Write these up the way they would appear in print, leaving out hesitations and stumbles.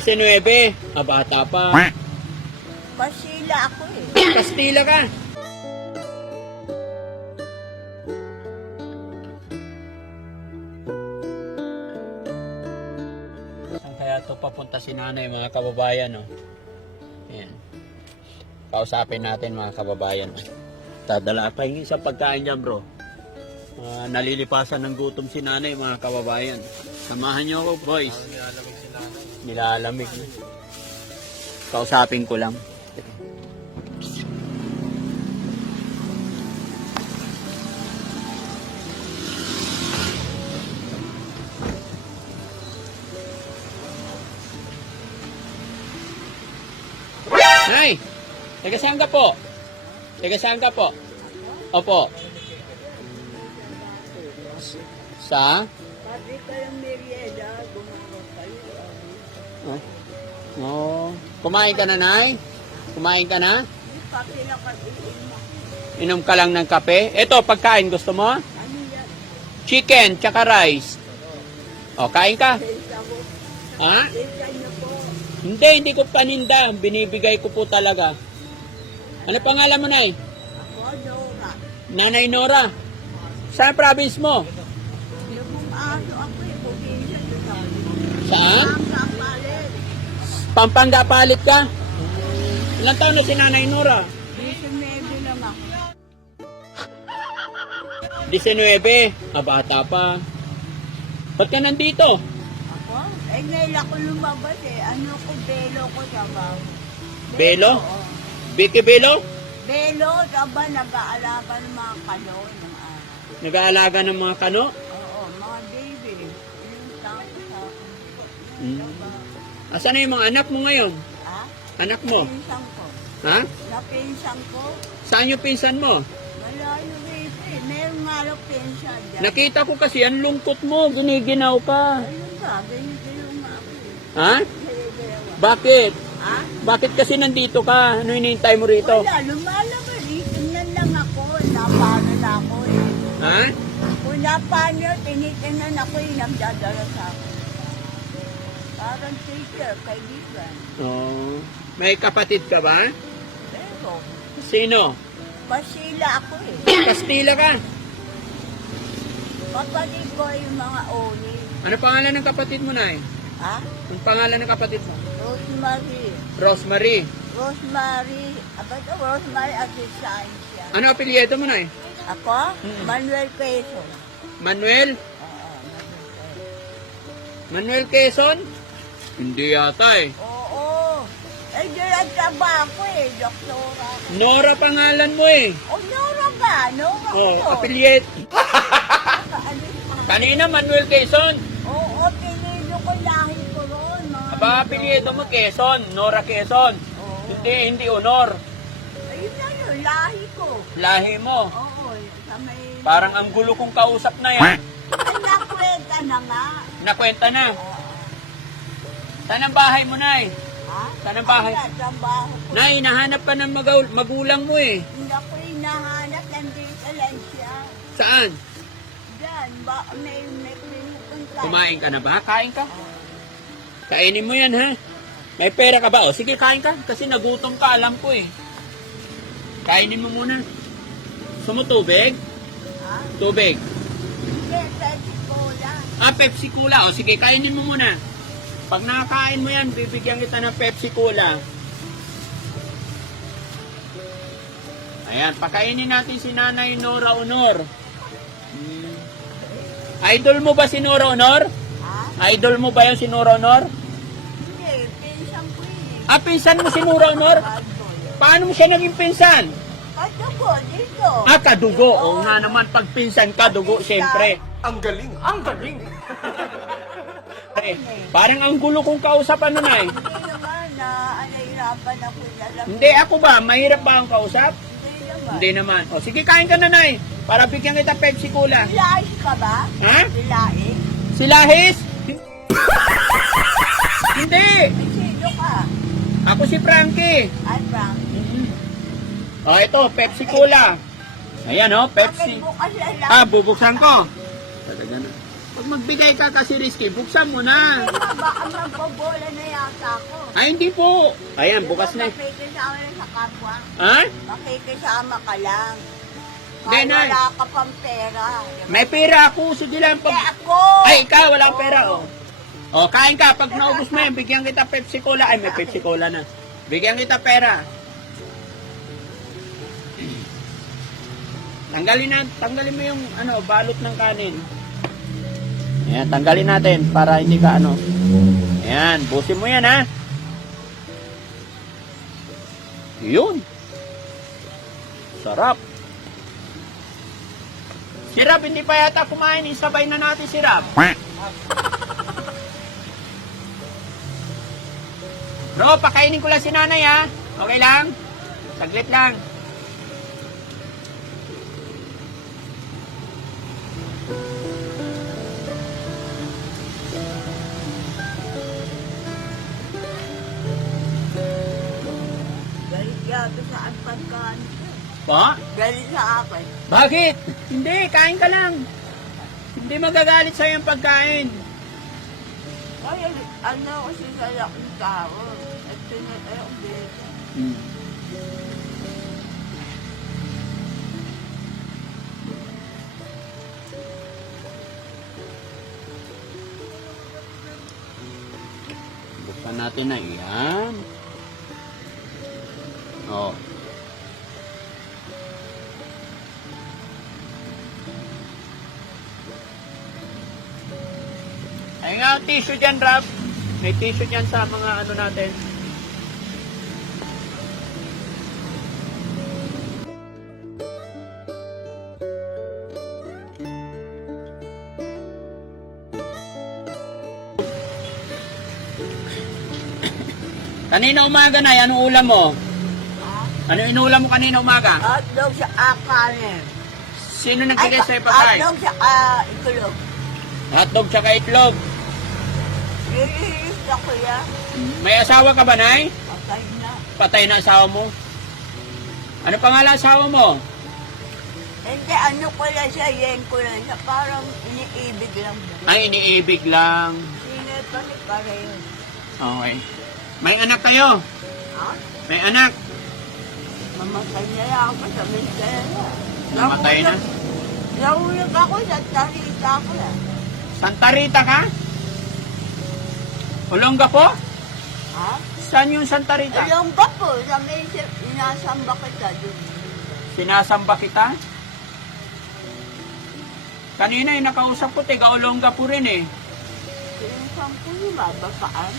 19. Bata pa. Pasila ako eh. Kastila ka. Saan kaya ito papunta si nanay, mga kababayan, oh? Ayan. Kausapin natin, mga kababayan. Dadala pa yung isang pagkain dyan, bro. Nalilipasan ng gutom si nanay, mga kababayan. Samahan niyo ako, boys. Nilalamig na. Kausapin ko lang. Nay! Taga saan ka po? Taga saan ka po? Opo. Sa? Pati kayong merienda, gumagawa kayo. Oh. Kumain ka na, Nay? Kumain ka na? Pati na kasi Inom ka lang ng kape? Ito, pagkain. Gusto mo? ano yan? Chicken, tsaka rice. O, kain ka? Pensa mo. Ha? Pensa niyo po. Hindi ko paninda. Binibigay ko po talaga. Ano pangalan mo, Nay? Ako, Nora. Nanay Nora. Saan province mo? Yung aso ako eh, probinsya sa sabi. Saan? Ang kapalit. Pampanga palit ka? Ilang taon na si Nanay Nora? Dito medyo lang ako. 19. Bata pa. Ba't ka nandito? Ako? Eh, ngayon ako lumabas eh. Ano ko, belo ko sabaw. Belo? Oo. Vicky Belo? Belo, saba, nag-aalaga ng mga kanoy ng araw. Nag-aalaga ng mga kano? Oo, mga baby. Yung tao sa akin. Saba. Asan na yung mga anak mo ngayon? Ha? Anak mo? Pinsan ko. Ha? Napinsan ko. Saan yung pinsan mo? Wala yung baby. Meron nga lang pinsan dyan. Nakita ko kasi ang lungkot mo. Giniginaw ka. Ayun ba? Ganyan nga ako eh. Ha? Dalawa. Bakit? Ha? Bakit kasi nandito ka? Ano hinihintay mo rito? Wala, lumalaban eh. Tingnan lang ako. Napano na ako eh. Ha? Kung napano, tinitingnan ako eh. Nagdadala sa akin. Parang teacher, kaibigan. Oh. May kapatid ka ba? Pero, Sino? pasila ako eh. Kastila ka. Kapatid ko yung mga oni. Ano pangalan ng kapatid mo, Nay? Ha? Ang pangalan ng kapatid mo? Rosemary. Rosemary. Rosemary. Aba ito, Rosemary at science yan. Ano apelyido mo, Nay? Ako? Manuel Quezon. Manuel? Oo, Manuel Quezon. Manuel Quezon? Hindi yata eh. Oo. Eh, yun ang trabaho ko eh, doktora. Nora pangalan mo eh. O, Nora ba? Nora ko Oh, yun. apelyido. Ano yung mga... Kanina Manuel Quezon. Oo, pinilo ko lahi ko ron. Mga Aba, apelyido mo Quezon. Nora Quezon. Oo. Hindi honor. Ayun na yun, lahi ko. Lahi mo. Oo, sa may... Parang ang gulo kong kausap na yan. Ay, nakwenta na nga. Nakwenta na. Oo. Saan ang bahay mo, Nay? Ha? Saan ang bahay? Ay, trabaho ko. Nay, nahanap ka ng magulang mo eh. Hindi ako hinahanap, nandito lang siya. Saan? Diyan, may pinupunta. Kumain ka na ba? Kain ka? Kainin mo yan, ha? May pera ka ba? O, sige, kain ka. Kasi nagutom ka, alam ko eh. Kainin mo muna. Gusto mo tubig? Ha? Tubig. Hindi, Pepsi Cola. Pepsi Cola. O, sige, kainin mo muna. Pag nakakain mo yan, bibigyan kita ng Pepsi Cola. Ayan, pakainin natin si Nanay Nora Honor. Idol mo ba si Nora Honor? Ha? Idol mo ba yung si Nora Honor? Hindi, pinsan ko yun. Pinsan mo si Nora Honor? Bad boy. Paano mo siya naging pinsan? Kadugo, dito. Kadugo. Oo nga naman, pag pinsan ka, dugo, siyempre. Ang galing! Ang galing! Parang ang gulo kong kausap, ano, Nay? Hindi naman na nahihirapan ako alam. Hindi, ako ba? Mahirap ba ang kausap? Hindi naman. Hindi naman. O, sige, kain ka na, Nay. Para bigyan kita Pepsi Cola. Silais ka ba? Ha? Silais? Si Lahis? Hindi. Ay, sino ka? Ako si Frankie. Ay, Frank. O, ito, Pepsi Cola. Ayan, o, Pepsi. Bakit bukas na lang? Bubuksan ko. Talaga na. Pag magbigay ka kasi risky, buksan mo na. Kaya baka magbobola na yata ako. Ay, hindi po. Ayan, bukas na. Makikisama na sa kapwa. Ha? Makikisama ka lang. Hindi, Kahit Nay. wala ka pang pera. May pera ako. Sige lang. Kaya Pag... ako! Ay, ikaw, walang pera, oh. O, kain ka. Pag naubos mo yan, bigyan kita Pepsi Cola. Ay, may Pepsi Cola na. Bigyan kita pera. Tanggalin mo yung balot ng kanin. Ayan, tanggalin natin para hindi ka Ayan, busin mo yan ha. Yun. Sarap. Si Rab, hindi pa yata kumain. Isabay na natin si Rab. Bro, pakainin ko lang si nanay ha. Okay lang? Saglit lang. Galit yata sa pagkaan. Pa? Galit sa akin. Bakit? Hindi, kain ka lang. Hindi magagalit sa'yo yung pagkain. Ay, ano kasi sa laking tao. At tinatayong beta. Buksan natin na iyan. Oh. Ay nga, tissue dyan, Rab. May tissue dyan sa mga natin. Kanina umaga na, anong ulam mo? Ha? Ano inulam mo kanina umaga? Hotdog sa akanin. Sino nagbigay sa'yo pagkain? Hotdog sa ikulog. Hotdog tsaka itlog. Nililis na kuya. May asawa ka ba, Nay? Patay na. Patay na asawa mo? Ano pangalan asawa mo? Hindi, ano ko lang siya, yen ko lang siya. Parang iniibig lang. Ay, iniibig lang. Sino ito ni pareho? Okay. May anak kayo? Ha? May anak? Mamatay na lang ako sa Mendera. Namatay na? Nahulog ako sa tarita ko lang. Santa Rita ka? Olonga po? Ha? Saan yung Santa Rita? Alam ba po, sa may inasamba kita doon. Sinasamba kita? Kanina yung nakausap ko, tiga Olonga po rin eh. Sinasang ko yung babasaan.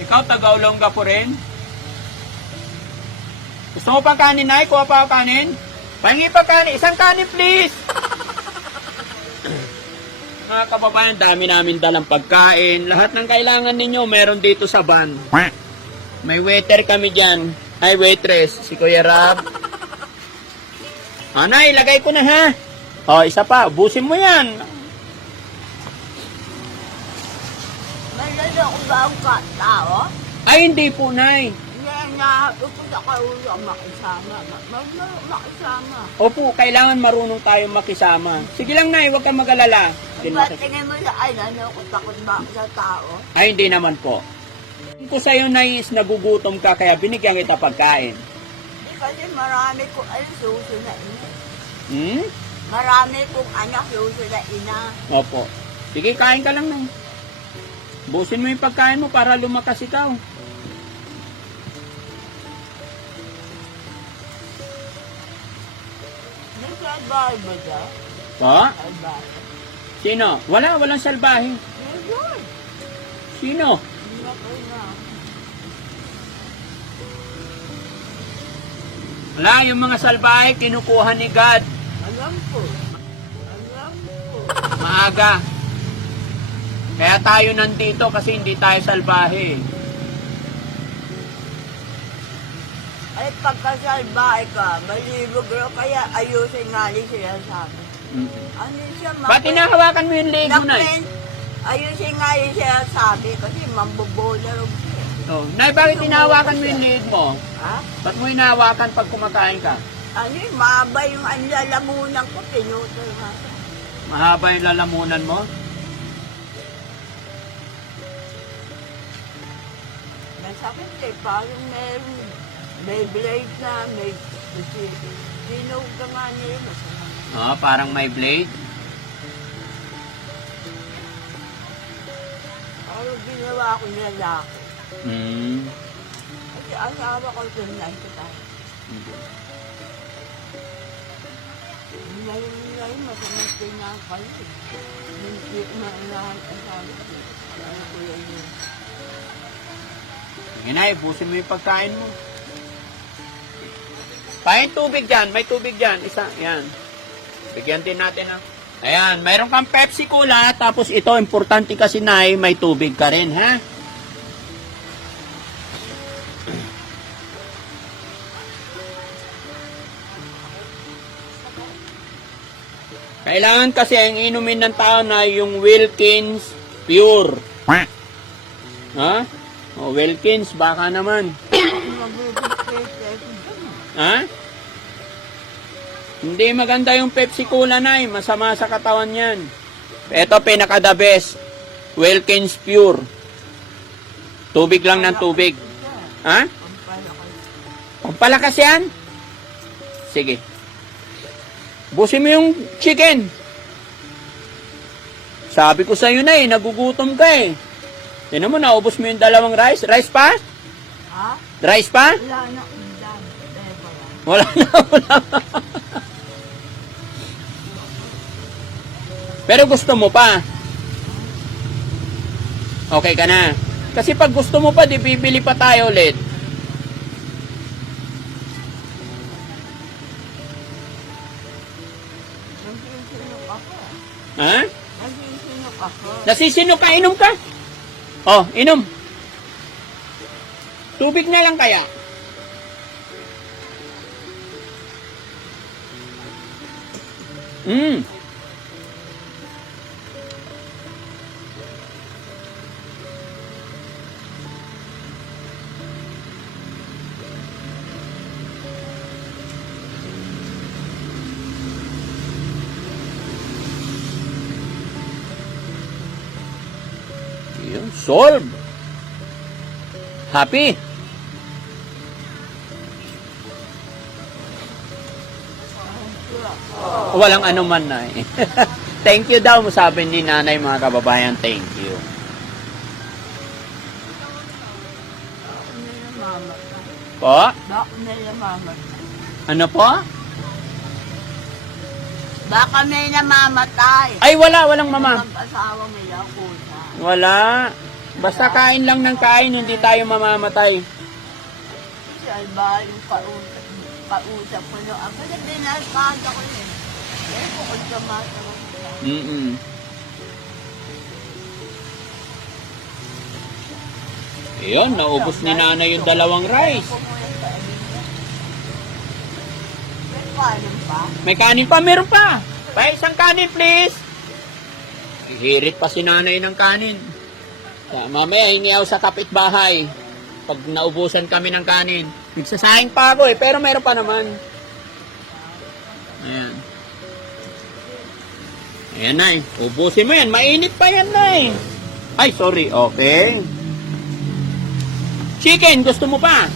Ikaw, taga Olonga po rin? Gusto mo pa kanin, Nay? Kuha pa ako kanin? Pahingi pa kanin. Isang kanin, please! Mga kababayan, dami namin dalang pagkain. Lahat ng kailangan ninyo, meron dito sa van. May waiter kami dyan. Ay, waitress. Si Kuya Rab. Nay, ilagay ko na ha. O, isa pa. Busin mo yan. Malala ko ba ang tao? Ay, hindi po, Nay. Hindi na, upos ako ulo makisama. Makisama. Opo, kailangan marunong tayo makisama. Sige lang, Nay. Huwag kang mag-alala. Ba't tingin mo sa ay, ano, kung takot ba ako sa tao? Ay, hindi naman po. Kung sa'yo, Nay, is nagugutom ka, kaya binigyan kita pagkain. Hindi kasi marami kong suso na ina. Hmm? Marami kong anak suso na ina. Opo. Sige, kain ka lang, Nay. Busin mo yung pagkain mo para lumakas ikaw. May salbahe ba dyan? Po? Salbahe. Sino? Walang salbahe. Meron. Sino? Hindi ako na. Wala, yung mga salbahe, kinukuha ni God. Alam ko. Alam ko. Maaga. Kaya tayo nandito kasi hindi tayo salbahe. Ay, pagkasalbahe ka, malibog ro, kaya ayusin nga rin siya sabi. Ano siya, Ba't hinahawakan mo yung Lego, Nay? Ayusin nga rin siya sabi, kasi mambobola ro siya. Oh, Nay, bakit hinahawakan mo yung Lego mo? Ha? Ba't mo hinahawakan pag kumakain ka? Ano yun, mahaba yung anlalamunan ko, pinutol nga. Mahaba yung lalamunan mo? Masakit eh. Parang may blade na, may sinog ka nga niya. Masakit. Parang may blade. Parang ginawa ko niya laki. Kasi asawa ko tunay ko tayo. Ngayon, masamang tingnan kayo. Hindi maanahan ang sabi ko. Ano ko yan yun? Inay, busin mo yung pagkain mo. Pahin tubig dyan. May tubig dyan. Isa. Yan. Bigyan din natin ha. Ayan. Mayroon kang Pepsi Cola. Tapos ito, importante kasi Nay, may tubig ka rin ha. Kailangan kasi ang inumin ng tao na yung Wilkins Pure. Ha? Wilkins, baka naman. Ha? Hindi maganda yung Pepsi Cola na masama sa katawan yan. Ito pinaka the best. Wilkins Pure. Tubig lang ng tubig. Ha? Pampalakas yan? Sige. Busin mo yung chicken. Sabi ko sa'yo na nagugutom ka Yan mo, naubos mo yung dalawang rice. Rice pa? Ha? Rice pa? Wala na. Wala na. Pero gusto mo pa. Okay ka na. Kasi pag gusto mo pa, di bibili pa tayo ulit. Ha? Nasisinok ka, inom ka. Oh, inom. Tubig na lang kaya. Yun, solve. Happy. Walang anuman na Thank you daw, sabi ni nanay mga kababayan. Thank you. Po? Baka may namamatay. Ano po? Baka may namamatay. Ay, walang mama. Mag-asawa may yakuza. Wala. Basta kain lang ng kain, hindi tayo mamamatay. Si Alba, yung pausap ko no. Ako na binalkada ko yun. Eh, bukod ka matawag nila. Ayun, naubos ni nanay yung dalawang rice. May kanin pa? May kanin pa, meron pa. Pa isang kanin, please. Hirit pa si nanay ng kanin. Mamaya, hingi ako sa kapitbahay. Pag naubusan kami ng kanin. Nagsasayang pa ako pero meron pa naman. Ayan. Ayan, Nay. Ubusin mo yan. Mainit pa yan, Nay. Ay, sorry. Okay. Chicken, gusto mo pa?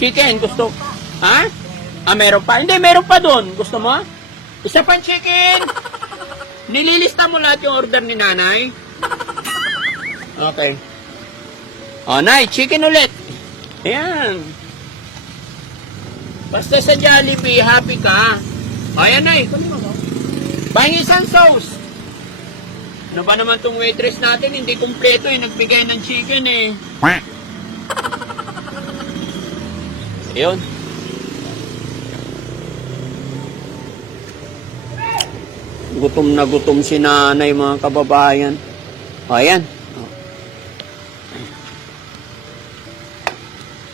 Chicken, gusto. Ha? Meron pa? Hindi, meron pa doon. Gusto mo? Isa pang chicken. Nililista mo lahat yung order ni nanay? Okay. Nay, chicken ulit. Ayan. Basta sa Jollibee, happy ka. Ayan, Nay. Bangin isang sauce. Ano ba naman tong waitress natin? Hindi kumpleto nagbigay ng chicken Ayun. Gutom na gutom si nanay mga kababayan. Ayan.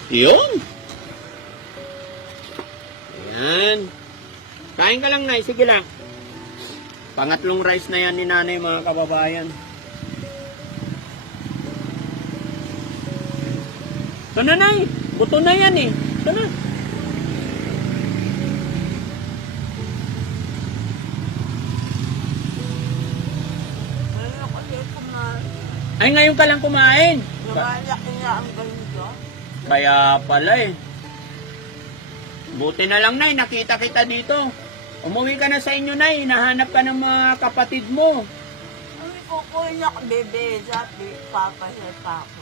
Yun. Ayan. Kain ka lang, Nay. Sige lang. Pangatlong rice na yan ni nanay mga kababayan. Ito na, Nay. Buto na yan Ito na. Ay, ngayon ka lang kumain. Malaki nga ang ganito. Kaya pala eh. Buti na lang, Nay, nakita kita dito. Umuwi ka na sa inyo, Nay. Nahanap ka ng mga kapatid mo. Ay, kukunak, bebe. Sabi, papasyal pa ako.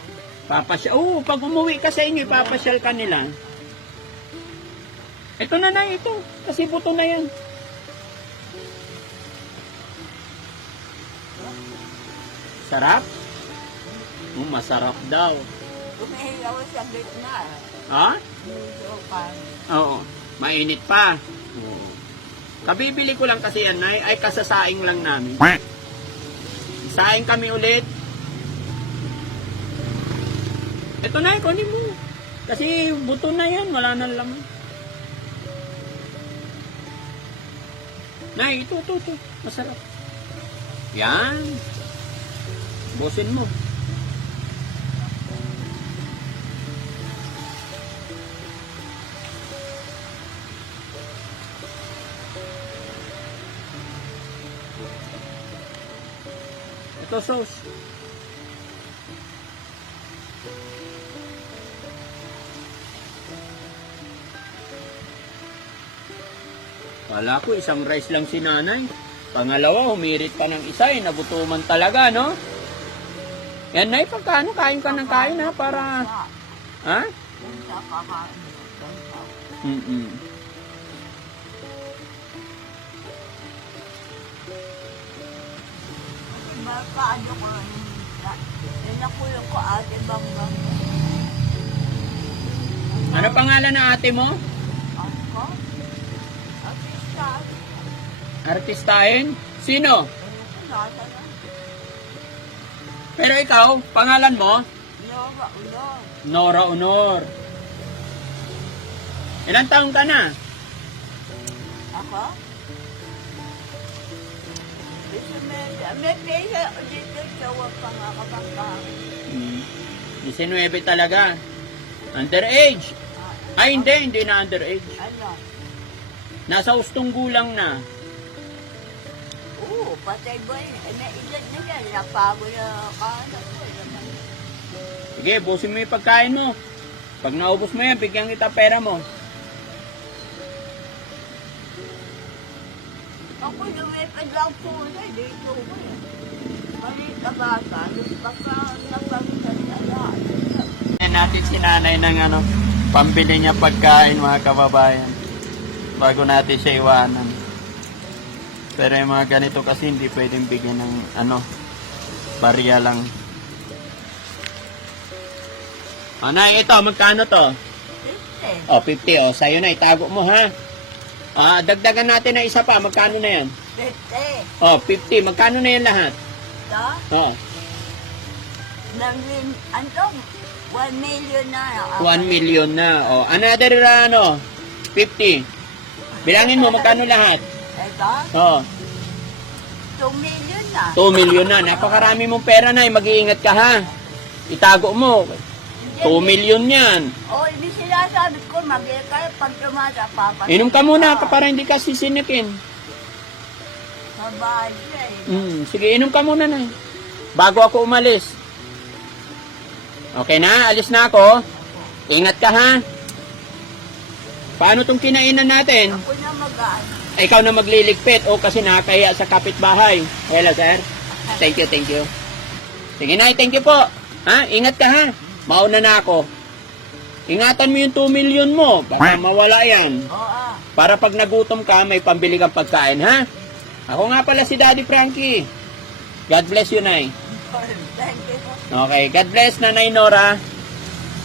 Papasyal. Oo, pag umuwi ka sa inyo, papasyal ka nila. Ito na, Nay, ito. Kasi buto na yan. Sarap? Masarap daw. Umihilaw sa gitna. Ha? Medyo pa. Oo. Mainit pa. Oo. Kabibili ko lang kasi yan, Nay. Ay, kasasaing lang namin. Saing kami ulit. Ito, Nay, kunin mo. Kasi buto na yan. Wala na laman. Nay, ito. Masarap. Yan. Busin mo. Ito sauce. Wala ko, isang rice lang si nanay. Pangalawa, humirit pa ng isa eh. Nabutuman talaga, no? Yan, Nay, pagkano, kain ka ng kain, ha? Para, ha? Kung sa kakain. Mm-mm. Baka ano ko rin. Nakulong ko ate bang. Ano pangalan na ate mo? Ako? Artista. Artistahin? Sino? Nasa na. Pero ikaw, pangalan mo? Nora Ulong. Nora Honor. Ilang taong ka na? Ako? May pesa dito sa wag pa nga kapangkang. 19 talaga. Underage. Ay, hindi na underage. Ano? Nasa ustong gulang na. Oo, patay ba yun? May edad na yan. Napago na kanan ko. Sige, busin mo yung pagkain mo. Pag naubos mo yan, bigyan kita pera mo. Ako lumipad lang po na. Dito ko yan. Malit na bata. Baka napamitan na lahat. Yan natin si nanay ng pambili niya pagkain, mga kababayan. Bago natin siya iwanan. Pero yung mga ganito kasi hindi pwedeng bigyan ng barya lang. Nay, ito, magkano to? 50. Oh, 50. Oh, sa'yo na, itago mo ha. Dagdagan natin na isa pa. Magkano na yan? 50. Oh, 50. Magkano na yan lahat? Ito? Oh, Antong, 1 million na. 1 million na. Oh, another 50. Bilangin mo, magkano lahat? Ito? Oh, 2 million na. 2 million na. Napakarami mong pera na. Mag-iingat ka ha. Itago mo. 2 million yan. O, hindi sinasabi ko, mag-ikay pag tumata, papasin. Inom ka muna para hindi ka sisinikin. Mabahal siya eh. Sige, inom ka muna na. Bago ako umalis. Okay na? Alis na ako. Ingat ka ha. Paano tong kinainan natin? Ako na mag-aan. Ikaw na magliligpit o kasi nakakaya sa kapitbahay. Hello, sir. Thank you. Sige na, thank you po. Ha? Ingat ka ha. Mauna na ako. Ingatan mo yung 2 million mo. Baka mawala yan. Oo. Para pag nagutom ka, may pambili kang pagkain, ha? Ako nga pala si Daddy Frankie. God bless you, Nay. Thank you. Okay, God bless, Nanay Nora.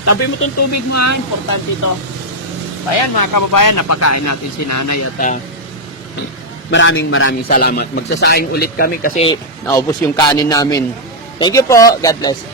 Tabi mo itong tubig mo, ha? Importante ito. Ayan, mga kababayan, napakain natin si Nanay at maraming salamat. Magsasaing ulit kami kasi naubos yung kanin namin. Thank you po. God bless.